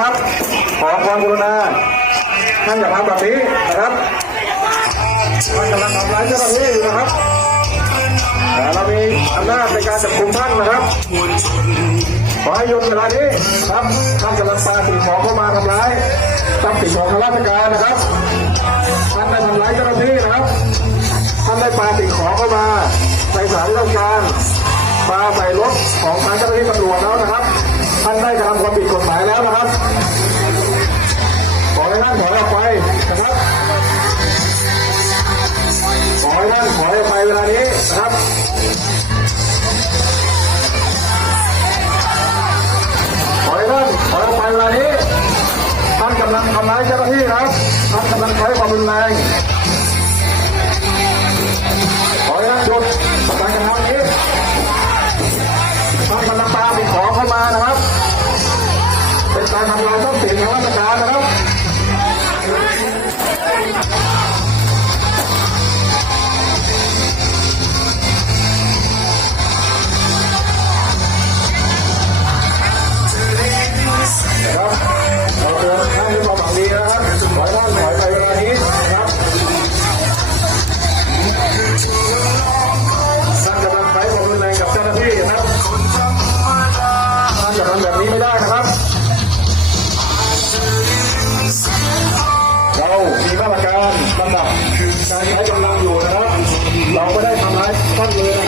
ขอพรบูรณาท่านอย่าทำแบบนี้นะครับท่านกำลังทำร้ายเจ้าหน้าที่อยู่นะครับแต่เรามีอำนาจในการจับกุมท่านนะครับ ขอให้หยุดเวลานี้ครับท่านกำลังปาสิ่งของเข้ามาทำร้ายทรัพย์สินของข้าราชการนะครับท่านได้ทำร้ายเจ้าหน้าที่นะครับท่านได้ปาสิ่งของเข้ามาใส่สารราชการปาใส่รถของทางเจ้าหน้าที่ตำรวจแล้วนะครับ ท่านได้กระทำความผิดกฎหมายแล้วนะครับ นะครับขอให้ท่านขอให้ไปเวลานี้นะครับ การใช้กำลังอยู่นะครับเราไม่ได้ทำร้ายท่านเลยนะ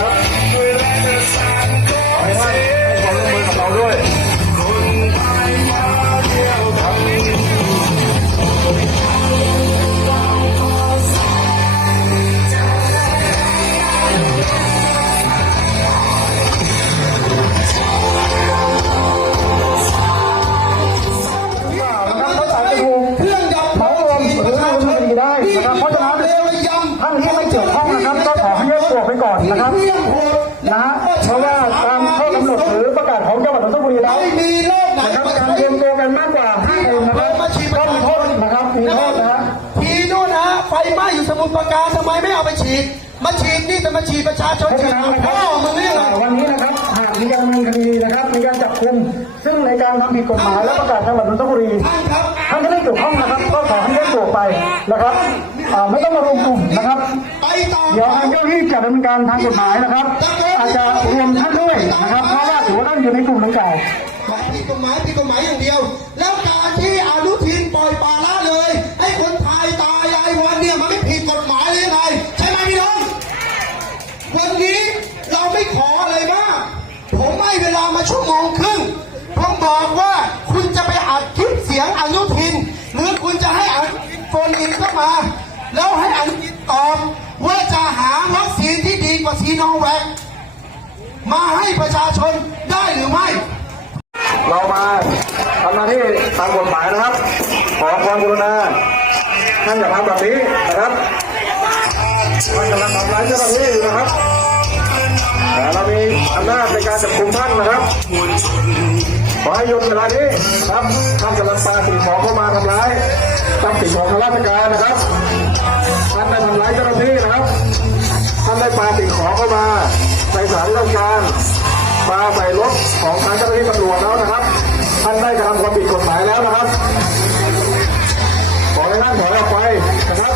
ครับ เพราะว่าตามข้อกำหนดหรือประกาศของจังหวัดนนทบุรีแล้วไม่มีโรคไหนนะครับการรวมตัวกันมากกว่า5คนนะครับก็มีโทษนะครับมีโทษนะฮะทีนู่นนะไฟไหม้อยู่สมุทรปราการทำไมไม่เอาไปฉีดมาฉีดนี่แต่มาฉีดประชาชนเพราะฉีฉะดนั้นนะคพ่รัอบมึงนี่ไงวันนี้นะครับหากมีการดำเนินคดีนะครับมีการจับกุมซึ่งในการทำผิดกฎหมายและประกาศจังหวัดนนทบุรีท่านครับท่านที่ไม่เกี่ยวข้องนะครับ ก็ขอให้แยกตัวไปนะครับอ่า ไม่ต้องมารวมกลุ่มนะครับไปต่อเดี๋ยวทางเจ้าหน้าที่จะดำเนินการทางกฎหมายนะครับ อาจจะรวมท่านด้วยนะครับ เพราะว่าถือว่าท่านอยู่ในกลุ่มดังกล่าวผิดกฎหมายผิดกฎหมายอย่างเดียว แล้วการที่อนุทินปล่อยปละละเลย ให้คนไทยตายายวันเนี่ยมันไม่ผิดกฎหมายเลยยังไงใช่ไหมพี่น้องวันนี้เราไม่ขออะไรมากผมให้เวลามาชั่วโมงครึ่งผมบอกว่าคุณจะไปอัดคลิปเสียงอนุทิน หรือคุณจะให้อนุทินโฟนอินเข้ามา แล้วให้อนุทินตอบว่าจะหาวัคซีนที่ดีกว่าซีโนแวคมาให้ประชาชนได้หรือไม่ เรามาทำหน้าที่ตามกฎหมายนะครับ ขอความกรุณาท่านอย่าทำแบบนี้นะครับท่านกำลังทำร้ายเจ้าหน้าที่อยู่นะครับแต่เรามีอำนาจในการจับกุมท่านนะครับ ขอให้หยุดเวลานี้ครับท่านกำลังปาสิ่งของเข้ามาทำร้ายทรัพย์สินของข้าราชการนะครับท่านได้ทำร้ายเจ้าหน้าที่นะครับท่านได้ปาสิ่งของเข้ามาใส่สารราชการปาใส่รถของทางเจ้าหน้าที่ตำรวจแล้วนะครับท่านได้กระทำความผิดกฎหมายแล้วนะครับขอให้ท่านถอยออกไปนะครับ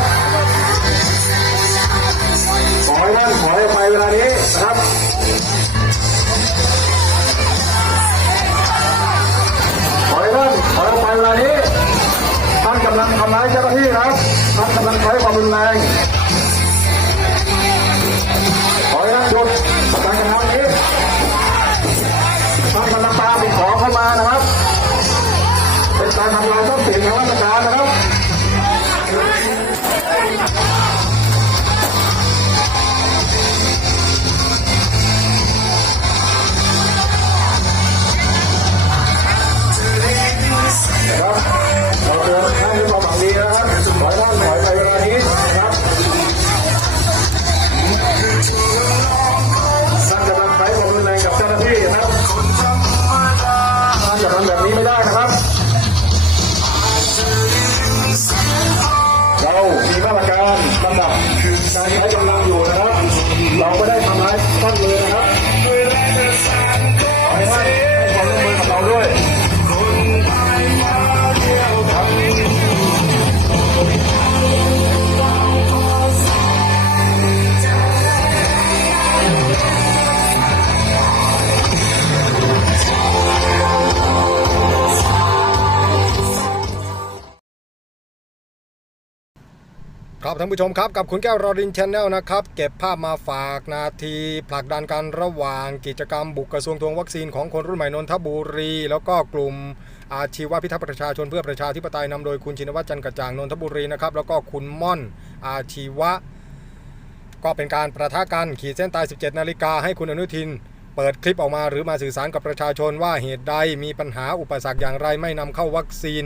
ขอให้ท่านถอยออกไปเวลานี้นะครับ ช้ การใช้กำลังอยู่นะครับ เราไม่ได้ทำร้ายท่านเลยนะครับ ครับท่านผู้ชมครับกับคุณแก้วรอรินชแนลนะครับ เก็บภาพมาฝากนาทีผลักดันกันระหว่างกิจกรรมบุกกระทรวงทวงวัคซีนของคนรุ่นใหม่นนทบุรี แล้วก็กลุ่มอาชีวพิทักษ์ประชาชนเพื่อประชาธิปไตยนำโดยคุณชินวัตรจันกระจ่างนนทบุรีนะครับแล้วก็คุณม่อนอาชีวะ ก็เป็นการประทะกันขีดเส้นตาย 17 นาฬิกาให้คุณอนุทิน เปิดคลิปออกมาหรือมาสื่อสารกับประชาชนว่าเหตุใดมีปัญหาอุปสรรคอย่างไรไม่นำเข้าวัคซีน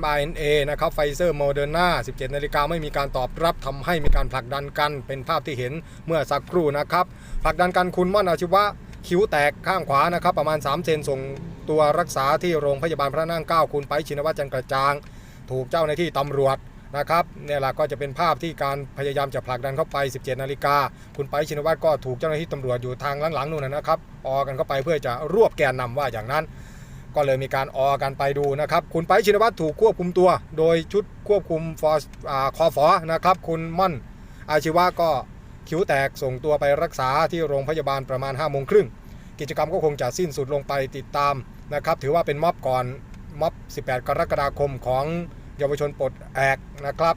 mRNA นะครับไฟเซอร์โมเดอร์นา17 นาฬิกาไม่มีการตอบรับทำให้มีการผลักดันกัน เป็นภาพที่เห็นเมื่อสักครู่นะครับผลักดันกันคุณม่อนอาชีวะคิ้วแตกข้างขวานะครับประมาณ 3 เซนส่งตัวรักษาที่โรงพยาบาลพระนั่งเก้าคุณไปชินวัตรจันกระจาง ถูกเจ้าหน้าที่ตำรวจ นะครับเนี่ยหละก็จะเป็นภาพที่การพยายามจะผลักดันเข้าไป 17 นาฬิกา คุณไปชินวัตรก็ถูกเจ้าหน้าที่ตำรวจอยู่ทางหลังๆนู่นนะครับ ออกันเข้าไปเพื่อจะรวบแกนนำว่าอย่างนั้น ก็เลยมีการออกันไปดูนะครับ คุณไปชินวัตรถูกควบคุมตัว โดยชุดควบคุมฟอคอฟอนะครับ คุณม่อนอาชีวะก็คิ้วแตกส่งตัวไปรักษาที่โรงพยาบาลประมาณ5โมงครึ่งกิจกรรมก็คงจะสิ้นสุดลงไปติดตามนะครับ ถือว่าเป็นม็อบก่อนม็อบ 18 กรกฎาคมของ เยาวชนปลดแอกนะครับ